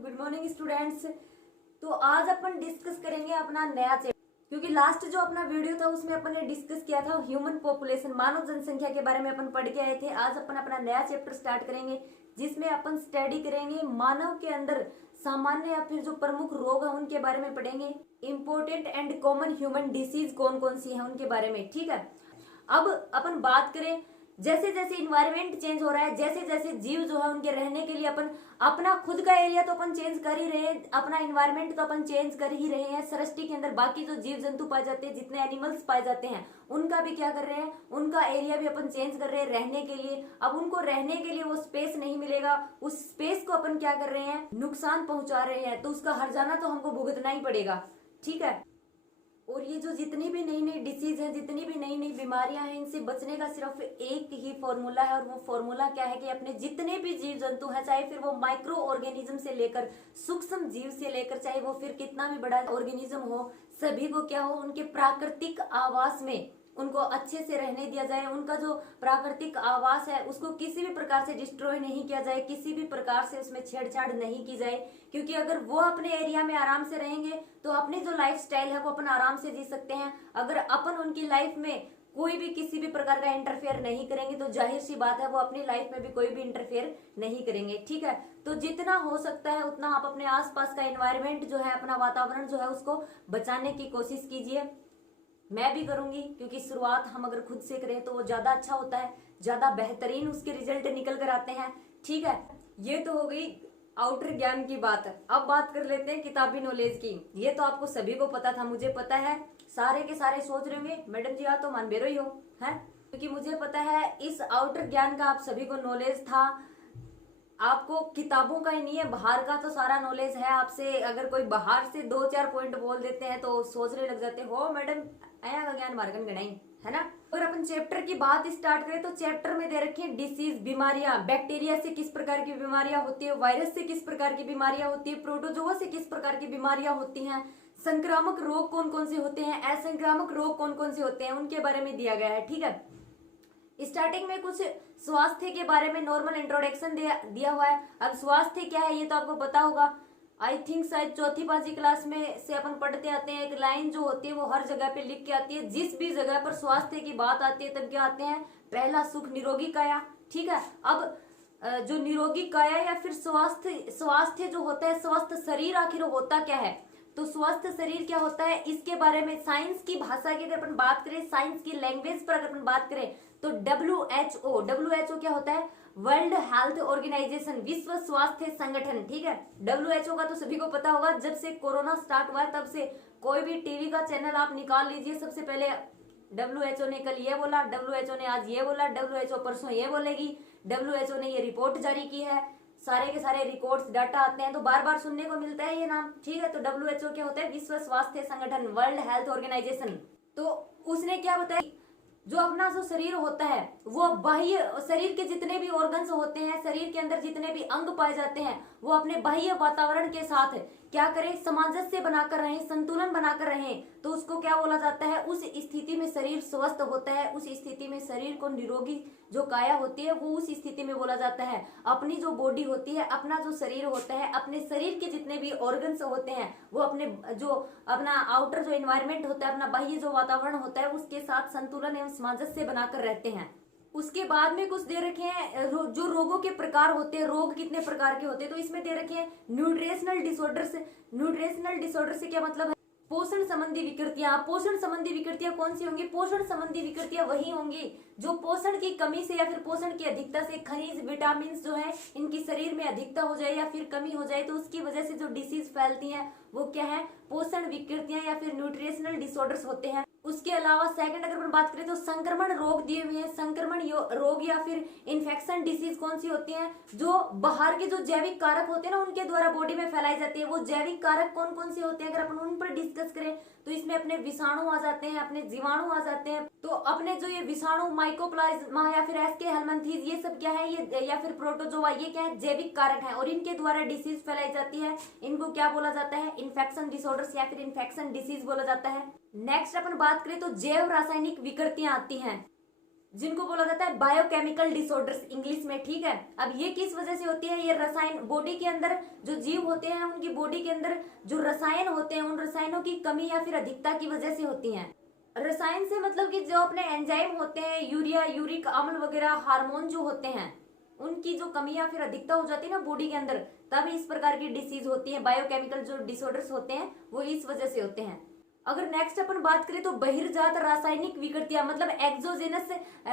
Good morning students. तो आज अपन discuss करेंगे अपना नया चैप्टर, क्योंकि लास्ट जो अपना वीडियो था उसमें अपन ने डिस्कस किया था ह्यूमन पॉपुलेशन, मानव जनसंख्या के बारे में अपन पढ़ के आए थे। आज अपन अपना नया चैप्टर स्टार्ट करेंगे जिसमें अपन स्टडी करेंगे मानव के अंदर सामान्य या फिर जो प्रमुख रोग है उनके बारे में पढ़ेंगे। Important and common human disease कौन कौन सी है उनके बारे में, ठीक है। अब अपन बात करें, जैसे जैसे इन्वायरमेंट चेंज हो रहा है, जैसे जैसे जीव जो है उनके रहने के लिए अपन अपना खुद का एरिया तो अपन चेंज कर ही रहे हैं, अपना इन्वायरमेंट तो अपन चेंज कर ही रहे हैं। सृष्टि के अंदर बाकी जो जीव जंतु पाए जाते हैं, जितने एनिमल्स पाए जाते हैं, उनका भी क्या कर रहे हैं, उनका एरिया भी अपन चेंज कर रहे हैं रहने के लिए। अब उनको रहने के लिए वो स्पेस नहीं मिलेगा, उस स्पेस को अपन क्या कर रहे हैं, नुकसान पहुंचा रहे हैं, तो उसका हर्जाना तो हमको भुगतना ही पड़ेगा, ठीक है। और ये जो जितनी भी नई नई डिसीज है, जितनी भी नई नई बीमारियां हैं, इनसे बचने का सिर्फ एक ही फॉर्मूला है, और वो फॉर्मूला क्या है कि अपने जितने भी जीव जंतु हैं, चाहे फिर वो माइक्रो ऑर्गेनिज्म से लेकर सूक्ष्म जीव से लेकर चाहे वो फिर कितना भी बड़ा ऑर्गेनिज्म हो, सभी को क्या हो, उनके प्राकृतिक आवास में उनको अच्छे से रहने दिया जाए। उनका जो प्राकृतिक आवास है उसको किसी भी प्रकार से डिस्ट्रॉय नहीं किया जाए, किसी भी प्रकार से उसमें छेड़छाड़ नहीं की जाए, क्योंकि अगर वो अपने एरिया में आराम से रहेंगे तो अपनी जो लाइफ स्टाइल है वो अपन आराम से जी सकते हैं। अगर अपन उनकी लाइफ में कोई भी किसी भी प्रकार का इंटरफेयर नहीं करेंगे तो जाहिर सी बात है वो अपनी लाइफ में भी कोई भी इंटरफेयर नहीं करेंगे, ठीक है। तो जितना हो सकता है उतना आप अपने आसपास का एनवायरमेंट जो है, अपना वातावरण जो है, उसको बचाने की कोशिश कीजिए। मैं भी करूंगी, क्योंकि शुरुआत हम अगर खुद से करें तो वो ज्यादा अच्छा होता है, ज्यादा बेहतरीन उसके रिजल्ट निकल कर आते हैं, ठीक है। ये तो हो गई आउटर ज्ञान की बात। अब बात कर लेते हैं किताबी नॉलेज की। ये तो आपको सभी को पता था, मुझे पता है, सारे के सारे सोच रहे होंगे मैडम जी आप तो मानबेरो ही हो, है, क्योंकि मुझे पता है इस आउटर ज्ञान का आप सभी को नॉलेज था। आपको किताबों का ही नहीं है, बाहर का तो सारा नॉलेज है। आपसे अगर कोई बाहर से 2-4 पॉइंट बोल देते हैं तो सोचने लग जाते हो मैडम आया का ज्ञान मार्गन गणाई, है ना। अगर अपन चैप्टर की बात स्टार्ट करें तो चैप्टर में दे रखी है डिसीज, बीमारियां, बैक्टीरिया से किस प्रकार की बीमारियां होती है, वायरस से किस प्रकार की बीमारियां होती है, प्रोटोजोआ से किस प्रकार की बीमारियां होती हैं, संक्रामक रोग कौन कौन से होते हैं, असंक्रामक रोग कौन कौन से होते हैं, उनके बारे में दिया गया है, ठीक है। स्टार्टिंग में कुछ स्वास्थ्य के बारे में नॉर्मल इंट्रोडक्शन दिया हुआ है। अब स्वास्थ्य क्या है ये तो आपको पता होगा, आई थिंक शायद 4th-5वीं क्लास में से अपन पढ़ते आते हैं। एक लाइन जो होती है वो हर जगह पे लिख के आती है, जिस भी जगह पर स्वास्थ्य की बात आती है तब क्या आते हैं, पहला सुख निरोगी काया, ठीक है। अब जो निरोगी काया या फिर स्वास्थ्य जो होता है, स्वस्थ शरीर आखिर होता क्या है, तो स्वस्थ शरीर क्या होता है इसके बारे में साइंस की भाषा की अगर अपन बात करें, साइंस की लैंग्वेज पर अगर अपन बात करें तो WHO क्या होता है, वर्ल्ड हेल्थ ऑर्गेनाइजेशन, विश्व स्वास्थ्य संगठन, ठीक है। WHO का तो सभी को पता होगा, जब से कोरोना स्टार्ट हुआ है तब से कोई भी टीवी का चैनल आप निकाल लीजिए, सबसे पहले WHO ने कल ये बोला, WHO ने आज ये बोला, WHO परसों ये बोलेगी, WHO ने ये रिपोर्ट जारी की है, सारे के सारे रिकॉर्ड्स डाटा आते हैं तो बार बार सुनने को मिलता है ये नाम, ठीक है। तो WHO क्या होता है, विश्व स्वास्थ्य संगठन, वर्ल्ड हेल्थ ऑर्गेनाइजेशन। तो उसने क्या बताया, जो अपना जो शरीर होता है वो बाह्य शरीर के जितने भी ऑर्गन्स होते हैं, शरीर के अंदर जितने भी अंग पाए जाते हैं, वो अपने बाह्य वातावरण के साथ क्या करें, सामंजस्य बनाकर रहें, संतुलन बनाकर रहें, तो उसको क्या बोला जाता है, उस स्थिति में शरीर स्वस्थ होता है, उस स्थिति में शरीर को निरोगी जो काया होती है वो उस स्थिति में बोला जाता है। अपनी जो बॉडी होती है, अपना जो शरीर होता है, अपने शरीर के जितने भी ऑर्गन्स होते हैं वो अपने जो अपना आउटर जो एनवायरमेंट होता है, अपना बाह्य जो वातावरण होता है उसके साथ संतुलन एवं सामंजस्य बनाकर रहते हैं। उसके बाद में कुछ दे रखे हैं जो रोगों के प्रकार होते हैं, रोग कितने प्रकार के होते हैं, तो इसमें दे रखे हैं न्यूट्रिशनल डिसऑर्डर्स। न्यूट्रिशनल डिसऑर्डर से क्या मतलब है, पोषण संबंधी विकृतियां। पोषण संबंधी विकृतियां कौन सी होंगी, पोषण संबंधी विकृतियां वही होंगी जो पोषण की कमी से या फिर पोषण की अधिकता से, खनिज विटामिन जो है इनकी शरीर में अधिकता हो जाए या फिर कमी हो जाए तो उसकी वजह से जो डिसीज फैलती हैं वो क्या है, पोषण विकृतियां या फिर न्यूट्रिशनल डिसऑर्डर्स होते हैं। उसके अलावा सेकंड अगर अपन बात करें तो संक्रमण रोग दिए हुए हैं। संक्रमण रोग या फिर इन्फेक्शन डिसीज कौन सी होती हैं, जो बाहर के जो जैविक कारक होते हैं ना उनके द्वारा बॉडी में फैलाई जाती है। वो जैविक कारक कौन कौन से होते हैं अगर अपन उन पर डिस्कस करें तो इसमें अपने विषाणु आ जाते हैं, अपने जीवाणु आ जाते हैं। तो अपने जो ये विषाणु, माइकोप्लाज्मा या फिर एस्के हेलमिंथेस, ये सब क्या है, ये या फिर प्रोटोजोआ, ये क्या है, जैविक कारक है और इनके द्वारा डिसीज फैलाई जाती है। इनको क्या बोला जाता है, इन्फेक्शन डिसऑर्डर्स या फिर इन्फेक्शन डिसीज बोला जाता है। नेक्स्ट अपन बात करें तो जैव रासायनिक विकृतियां आती हैं। जिनको बोला जाता है बायोकेमिकल डिसऑर्डर्स इंग्लिश में, ठीक है। अब ये किस वजह से होती है? ये रसायन, बॉडी के अंदर जो जीव होते हैं उनकी बॉडी के अंदर जो रसायन होते हैं, उन रसायनों की कमी या फिर अधिकता की वजह से होती हैं। रसायन से मतलब कि जो अपने एंजाइम होते हैं, यूरिया, यूरिक अम्ल वगैरह, हार्मोन जो होते हैं, उनकी जो कमी या फिर अधिकता हो जाती है ना बॉडी के अंदर, तब इस प्रकार की डिसीज होती है। बायोकेमिकल जो डिसऑर्डर्स होते हैं वो इस वजह से होते हैं। अगर नेक्स्ट अपन बात करें तो बहिर्जात रासायनिक विकृतियां, मतलब एक्सोजेनस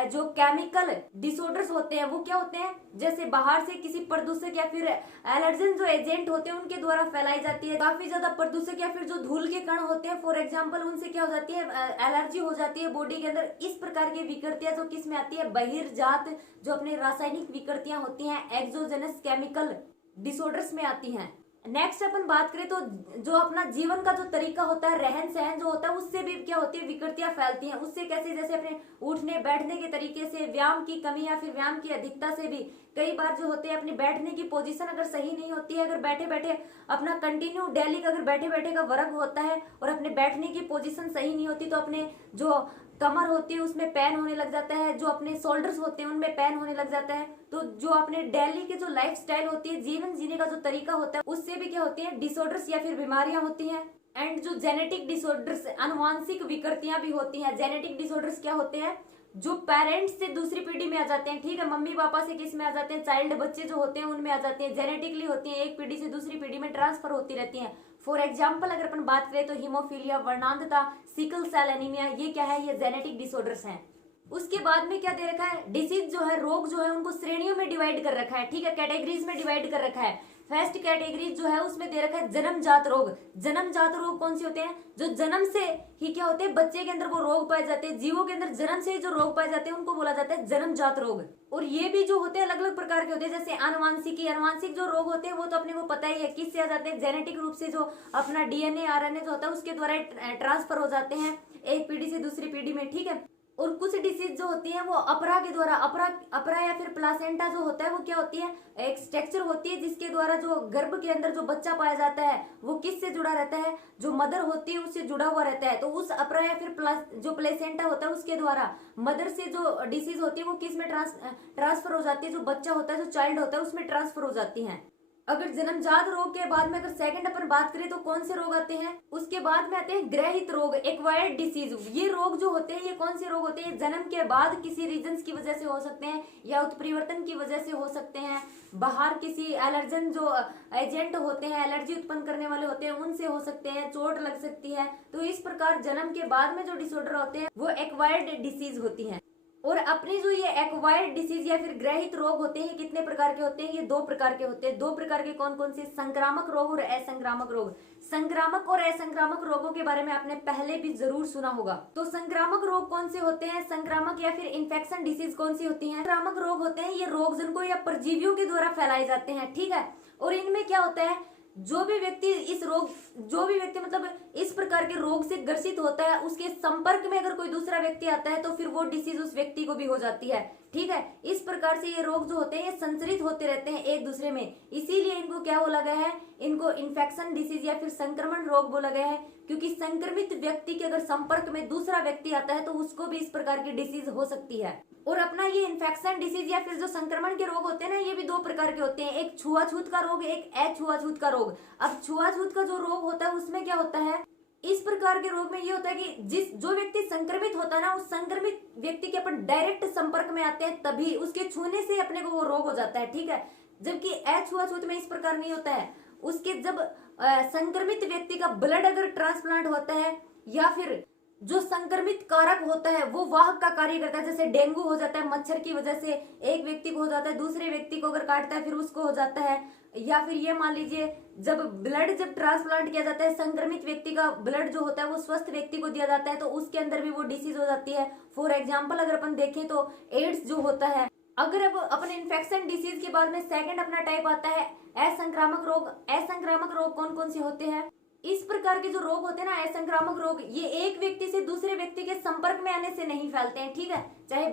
जो केमिकल डिसऑर्डर्स होते हैं वो क्या होते हैं? जैसे बाहर से किसी प्रदूषक या फिर एलर्जन जो एजेंट होते हैं उनके द्वारा फैलाई जाती है। काफी ज्यादा प्रदूषक या फिर जो धूल के कण होते हैं फॉर एग्जाम्पल, उनसे क्या हो जाती है? एलर्जी हो जाती है बॉडी के अंदर। इस प्रकार की विकृतियां जो किस में आती है? बहिर्जात जो अपने रासायनिक विकृतियां होती हैं एक्सोजेनस केमिकल डिसऑर्डर्स में आती हैं। नेक्स्ट अपन बात करें तो जो अपना जीवन का जो तरीका होता है, रहन सहन जो होता है, उससे भी क्या होती है? विकृतियां फैलती हैं। उससे कैसे? जैसे अपने उठने बैठने के तरीके से, व्यायाम की कमी या फिर व्यायाम की अधिकता से भी कई बार जो होते हैं अपनी बैठने की पोजीशन अगर सही नहीं होती है, अगर बैठे बैठे अपना कंटिन्यू डेली का अगर बैठे बैठे का वर्क होता है और अपने बैठने की पोजीशन सही नहीं होती तो अपने जो कमर होती है उसमें पेन होने लग जाता है, जो अपने शोल्डर्स होते हैं उनमें पेन होने लग जाता है। तो जो अपने डेली के जो लाइफ स्टाइल होती है, जीवन जीने का जो तरीका होता है, उससे भी क्या होती है? डिसऑर्डर्स या फिर बीमारियां होती हैं। एंड जो जेनेटिक डिसऑर्डर्स, अनुवांशिक विकृतियां भी होती हैं। जेनेटिक डिसऑर्डर्स क्या होते हैं? जो पेरेंट्स से दूसरी पीढ़ी में आ जाते हैं, ठीक है, मम्मी पापा से किस में आ जाते हैं? चाइल्ड, बच्चे जो होते हैं उनमें आ जाते हैं, जेनेटिकली होती हैं, एक पीढ़ी से दूसरी पीढ़ी में ट्रांसफर होती रहती हैं। फॉर एग्जाम्पल अगर अपन बात करें तो हीमोफीलिया, वर्णांधता, सिकल सेल एनीमिया, ये क्या है? ये जेनेटिक डिसऑर्डर्स हैं। उसके बाद में क्या दे रखा है? डिसीज जो है, रोग जो है, उनको श्रेणियों में डिवाइड कर रखा है, ठीक है, कैटेगरीज में डिवाइड कर रखा है। फर्स्ट कैटेगरी जो है उसमें दे रखा है जन्मजात रोग। जन्मजात रोग कौन से होते हैं? जो जन्म से ही क्या होते हैं? बच्चे के अंदर वो रोग पाए जाते हैं, जीवों के अंदर जन्म से ही जो रोग पाए जाते हैं उनको बोला जाता है जन्मजात रोग। और ये भी जो होते हैं अलग अलग प्रकार के होते हैं, जैसे आनुवांशिक जो रोग होते हैं वो तो अपने को पता ही है किससे आ जाते हैं? जेनेटिक रूप से जो अपना डीएनए आरएनए जो होता है उसके द्वारा ट्रांसफर हो जाते हैं एक पीढ़ी से दूसरी पीढ़ी में, ठीक है। और कुछ डिसीज जो होती है वो अपरा के द्वारा, अपरा या फिर प्लासेंटा जो होता है वो क्या होती है? एक स्ट्रक्चर होती है जिसके द्वारा जो गर्भ के अंदर जो बच्चा पाया जाता है वो किससे जुड़ा रहता है? जो मदर होती है उससे जुड़ा हुआ रहता है। तो उस अपरा या फिर जो प्लेसेंटा होता है उसके द्वारा मदर से जो डिसीज होती है वो किस में ट्रांसफर हो जाती है? जो बच्चा होता है, जो चाइल्ड होता है, उसमें ट्रांसफर हो जाती है। अगर जन्मजात रोग के बाद में अगर सेकंड अपन बात करें तो कौन से रोग आते हैं? उसके बाद में आते हैं ग्रहित रोग, एक्वायर्ड डिसीज। ये रोग जो होते हैं ये कौन से रोग होते हैं? जन्म के बाद किसी रीजन की वजह से हो सकते हैं या उत्परिवर्तन की वजह से हो सकते हैं, बाहर किसी एलर्जन जो एजेंट होते हैं, एलर्जी उत्पन्न करने वाले होते हैं, उनसे हो सकते हैं, चोट लग सकती है। तो इस प्रकार जन्म के बाद में जो डिसऑर्डर होते हैं वो एक्वायर्ड डिसीज होती है। और अपनी जो ये एक्वायर्ड डिसीज या फिर ग्रहित रोग होते हैं कितने प्रकार के होते हैं? ये दो प्रकार के होते हैं। दो प्रकार के कौन कौन से? संक्रामक रोग और असंक्रामक रोग। संक्रामक और असंक्रामक रोगों के बारे में आपने पहले भी जरूर सुना होगा। तो संक्रामक रोग कौन से होते हैं? संक्रामक या फिर इन्फेक्शन डिसीज कौन सी होती है? संक्रामक रोग होते हैं ये रोग जिनको या परजीवियों के द्वारा फैलाए जाते हैं, ठीक है। और इनमें क्या होता है? जो भी व्यक्ति मतलब इस प्रकार के रोग से ग्रसित होता है, उसके संपर्क में अगर कोई दूसरा व्यक्ति आता है तो फिर वो डिसीज उस व्यक्ति को भी हो जाती है, ठीक है। इस प्रकार से ये रोग जो होते हैं ये संचरित होते रहते हैं एक दूसरे में, इसीलिए इनको क्या बोला गया है? इनको इन्फेक्शन डिसीज या फिर संक्रमण रोग बोला गया है, क्योंकि संक्रमित व्यक्ति के अगर संपर्क में दूसरा व्यक्ति आता है तो उसको भी इस प्रकार की डिसीज हो सकती है। और अपना ये इन्फेक्शन डिसीज या फिर जो संक्रमण के रोग होते हैं ना, ये भी दो प्रकार के होते हैं, एक छुआछूत का रोग, एक अछुआछूत का रोग। अब छुआछूत का जो रोग होता है उसमें क्या होता है? इस प्रकार के रोग में ये होता है कि जो व्यक्ति संक्रमित होता है ना, उस संक्रमित व्यक्ति के अपन डायरेक्ट संपर्क में आते हैं तभी उसके छूने से अपने को वो रोग हो जाता है, ठीक है। जबकि अछुआछूत में इस प्रकार नहीं होता है। उसके जब संक्रमित व्यक्ति का ब्लड अगर ट्रांसप्लांट होता है या फिर जो संक्रमित कारक होता है वो वाहक का कार्य करता है, जैसे डेंगू हो जाता है मच्छर की वजह से, एक व्यक्ति को हो जाता है, दूसरे व्यक्ति को अगर काटता है फिर उसको हो जाता है। या फिर ये मान लीजिए जब ट्रांसप्लांट किया जाता है, संक्रमित व्यक्ति का ब्लड जो होता है वो स्वस्थ व्यक्ति को दिया जाता है तो उसके अंदर भी वो डिसीज हो जाती है। फॉर एग्जाम्पल अगर अपन देखें तो एड्स जो होता है। अगर अब अपने इन्फेक्शन डिसीज के बाद में सेकंड अपना टाइप आता है असंक्रामक रोग। असंक्रामक रोग कौन कौन से होते हैं? इस प्रकार के जो रोग होते हैं ना असंक्रामक रोग, ये एक व्यक्ति से दूसरे व्यक्ति के संपर्क में आने से नहीं फैलते हैं, ठीक है। चाहे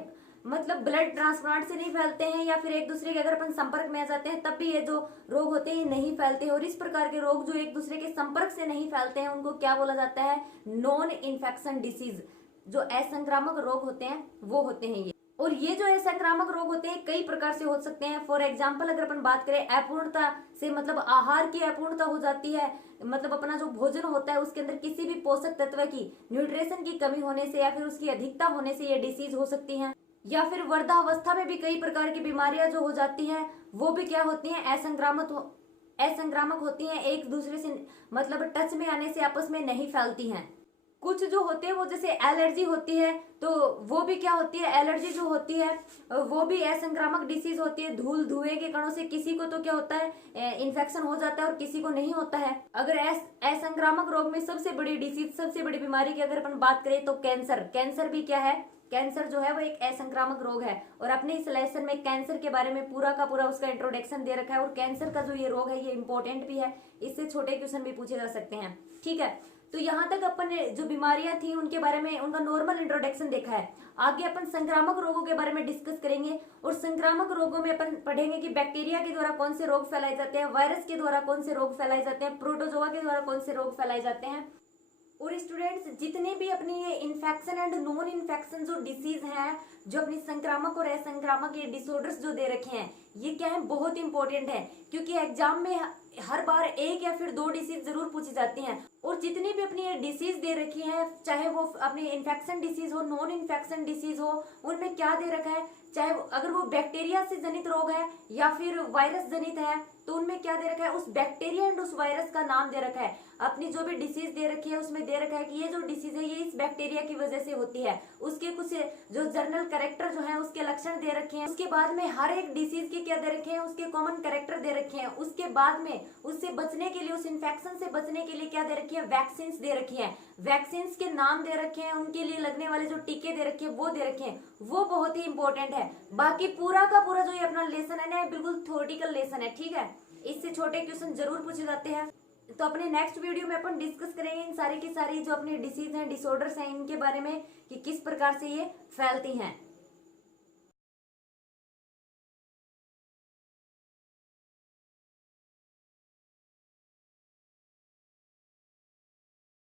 मतलब ब्लड ट्रांसप्लांट से नहीं फैलते हैं या फिर एक दूसरे के अगर अपन संपर्क में आ जाते हैं तब भी ये जो रोग होते हैं नहीं फैलते हैं। और इस प्रकार के रोग जो एक दूसरे के संपर्क से नहीं फैलते हैं उनको क्या बोला जाता है? Non infection disease. जो असंक्रामक रोग होते हैं वो होते हैं ये। और ये जो है संक्रामक रोग होते हैं कई प्रकार से हो सकते हैं। फॉर एग्जाम्पल अगर अपन बात करें अपूर्णता से, मतलब आहार की अपूर्णता हो जाती है, मतलब अपना जो भोजन होता है उसके अंदर किसी भी पोषक तत्व की, न्यूट्रिशन की कमी होने से या फिर उसकी अधिकता होने से ये डिसीज हो सकती है। या फिर वृद्धावस्था में भी कई प्रकार की बीमारियां जो हो जाती हैं वो भी क्या होती हैं, असंक्रामक होती हैं, एक दूसरे से मतलब टच में आने से आपस में नहीं फैलती हैं। कुछ जो होते हैं वो जैसे एलर्जी होती है तो वो भी क्या होती है, एलर्जी जो होती है वो भी असंक्रामक डिसीज होती है। धूल धुएं के कणों से किसी को तो क्या होता है, इन्फेक्शन हो जाता है और किसी को नहीं होता है। अगर असंक्रामक रोग में सबसे बड़ी डिसीज, सबसे बड़ी बीमारी की अगर अपन बात करें तो कैंसर भी क्या है, कैंसर जो है वो एक असंक्रामक रोग है। और अपने इस लेसन में कैंसर के बारे में पूरा का पूरा उसका इंट्रोडक्शन दे रखा है। और कैंसर का जो ये रोग है ये इंपॉर्टेंट भी है, इससे छोटे क्वेश्चन भी पूछे जा सकते हैं। ठीक है, तो यहाँ तक अपन ने जो बीमारियां थी उनके बारे में उनका नॉर्मल इंट्रोडक्शन देखा है। आगे अपन संक्रामक रोगों के बारे में डिस्कस करेंगे। और संक्रामक रोगों में अपन पढ़ेंगे कि बैक्टीरिया के द्वारा कौन से रोग फैलाए जाते हैं, वायरस के द्वारा कौन से रोग फैलाए जाते हैं, प्रोटोजोआ के द्वारा कौन से रोग फैलाए जाते हैं। और स्टूडेंट्स जितने भी अपनी ये इन्फेक्शन एंड नॉन इन्फेक्शन जो डिसीज हैं, जो अपनी संक्रामक और असंक्रामक ये डिसऑर्डर्स जो दे रखे हैं, ये क्या है, बहुत इंपॉर्टेंट है। क्योंकि एग्जाम में हर बार एक या फिर दो डिसीज जरूर पूछी जाती हैं। और जितनी भी अपनी ये डिसीज दे रखी है, चाहे वो अपनी इन्फेक्शन डिसीज हो, नॉन इन्फेक्शन डिसीज हो, उनमें क्या दे रखा है, चाहे अगर वो बैक्टीरिया से जनित रोग है या फिर वायरस जनित है तो उनमें क्या दे रखा है, उस बैक्टीरिया एंड उस वायरस का नाम दे रखा है। अपनी जो भी डिसीज दे रखी है उसमें दे रखा है कि ये जो डिसीज है ये इस बैक्टीरिया की वजह से होती है। उसके कुछ जो जर्नल कैरेक्टर जो है उसके लक्षण दे रखे हैं। उसके बाद में हर एक डिसीज के क्या दे रखे हैं, उसके कॉमन कैरेक्टर दे रखे हैं। उसके बाद में उससे बचने के लिए, उस इन्फेक्शन से बचने के लिए क्या दे रखी है, वैक्सीन दे रखी है। वैक्सीन के नाम दे रखे हैं, उनके लिए लगने वाले जो टीके दे रखे हैं वो दे रखे हैं। वो बहुत ही इंपॉर्टेंट है। बाकी पूरा का पूरा जो ये अपना लेसन है ना, बिल्कुल थ्योरेटिकल लेसन है। ठीक है, इससे छोटे क्वेश्चन जरूर पूछे जाते हैं। तो अपने नेक्स्ट वीडियो में अपन डिस्कस करेंगे इन सारी की सारी जो अपनी डिसीज हैं, डिसऑर्डर्स हैं, इनके बारे में कि किस प्रकार से ये फैलती हैं।